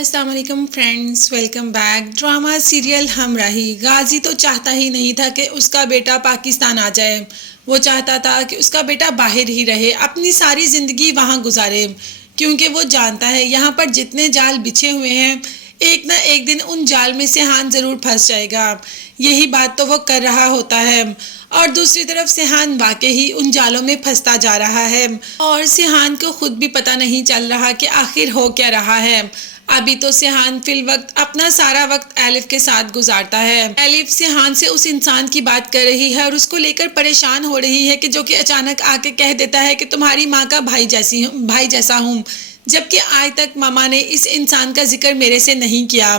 अस्सलाम वालेकुम friends, welcome back. Drama serial Humraahi. Ghazi तो चाहता ही नहीं था कि उसका बेटा पाकिस्तान आ जाए। वो चाहता था कि उसका बेटा बाहर ही रहे, अपनी सारी ज़िंदगी वहाँ गुजारे, क्योंकि वो जानता है यहाँ पर जितने जाल बिछे हुए हैं एक ना एक दिन उन जाल में सिहान ज़रूर फंस जाएगा। यही बात तो वो कर रहा होता है और दूसरी तरफ सिहान वाकई ही उन जालों में फंसता जा रहा है और सिहान को खुद भी पता नहीं चल रहा कि आखिर हो क्या रहा है। अभी तो सिहान फिल वक्त अपना सारा वक्त एलिफ के साथ गुजारता है। एलिफ सिहान से उस इंसान की बात कर रही है और उसको लेकर परेशान हो रही है कि जो कि अचानक आके कह देता है कि तुम्हारी माँ का भाई जैसा हूँ, जबकि आज तक मामा ने इस इंसान का जिक्र मेरे से नहीं किया।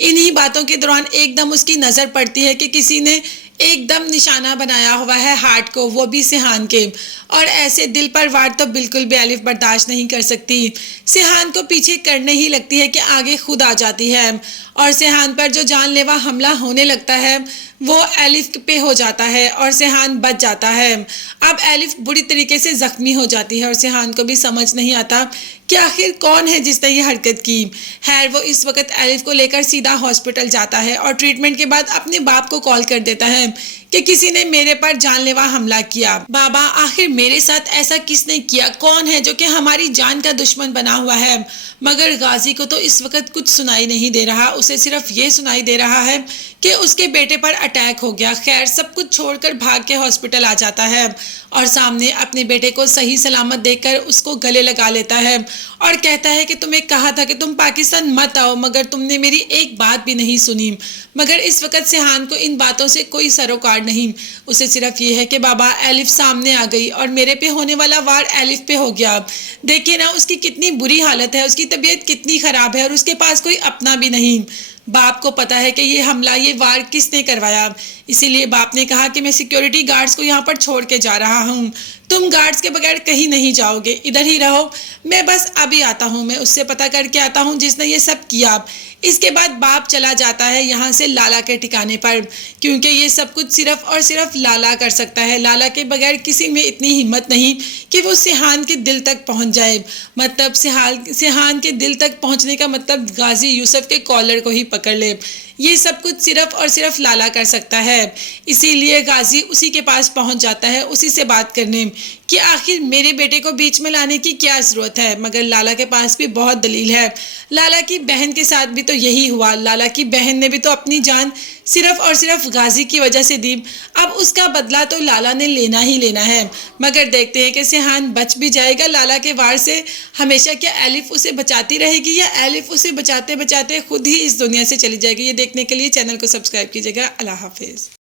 इन्हीं बातों के दौरान एकदम उसकी नज़र पड़ती है कि किसी ने एकदम निशाना बनाया हुआ है हार्ट को, वो भी सिहान के। और ऐसे दिल पर वार तो बिल्कुल भी एलिफ बर्दाश्त नहीं कर सकती। सिहान को पीछे करने ही लगती है कि आगे खुद आ जाती है और सिहान पर जो जानलेवा हमला होने लगता है वो एलिफ पे हो जाता है और सिहान बच जाता है। अब एलिफ बुरी तरीके से ज़ख्मी हो जाती है और सिहान को भी समझ नहीं आता कि आखिर कौन है जिसने ये हरकत की। खैर वो इस वक्त एलिफ को लेकर सीधा हॉस्पिटल जाता है और ट्रीटमेंट के बाद अपने बाप को कॉल कर देता है कि किसी ने मेरे पर जानलेवा हमला किया। बाबा, आखिर मेरे साथ ऐसा किसने किया? कौन है जो कि हमारी जान का दुश्मन बना हुआ है? मगर गाजी को तो इस वक्त कुछ सुनाई नहीं दे रहा। उसे सिर्फ ये सुनाई दे रहा है कि उसके बेटे पर अटैक हो गया। खैर सब कुछ छोड़कर भाग के हॉस्पिटल आ जाता है और सामने अपने बेटे को सही सलामत देखकर उसको गले लगा लेता है और कहता है कि तुम्हें कहा था कि तुम पाकिस्तान मत आओ, मगर तुमने मेरी एक बात भी नहीं सुनी। मगर इस वक्त सिहान को इन बातों से कोई सरोकार नहीं। उसे सिर्फ ये है कि बाबा एलिफ सामने आ गई और मेरे पे होने वाला वार एलिफ पे हो गया। देखिए ना उसकी कितनी बुरी हालत है, उसकी तबीयत कितनी खराब है और उसके पास कोई अपना भी नहीं। बाप को पता है कि ये हमला, ये वार किसने करवाया, इसीलिए बाप ने कहा कि मैं सिक्योरिटी गार्ड्स को यहाँ पर छोड़ के जा रहा हूँ। तुम गार्ड्स के बगैर कहीं नहीं जाओगे, इधर ही रहो, मैं बस अभी आता हूँ, मैं उससे पता करके आता हूँ जिसने ये सब किया। इसके बाद बाप चला जाता है यहाँ से लाला के ठिकाने पर, क्योंकि ये सब कुछ सिर्फ और सिर्फ लाला कर सकता है। लाला के बगैर किसी में इतनी हिम्मत नहीं कि वो सिहान के दिल तक पहुँच जाए। मतलब सिहान के दिल तक पहुँचने का मतलब गाजी यूसुफ के कॉलर को ही पकड़ ले। ये सब कुछ सिर्फ और सिर्फ लाला कर सकता है। इसीलिए गाजी उसी के पास पहुंच जाता है, उसी से बात करने कि आखिर मेरे बेटे को बीच में लाने की क्या ज़रूरत है। मगर लाला के पास भी बहुत दलील है। लाला की बहन के साथ भी तो यही हुआ। लाला की बहन ने भी तो अपनी जान सिर्फ और सिर्फ गाजी की वजह से दी। अब उसका बदला तो लाला ने लेना ही लेना है। मगर देखते हैं कि सिहान बच भी जाएगा लाला के वार से हमेशा। क्या एलिफ उसे बचाती रहेगी या एलिफ उसे बचाते बचाते खुद ही इस दुनिया से चली जाएगी? ये देखने के लिए चैनल को सब्सक्राइब कीजिएगा। अल्लाह हाफिज़।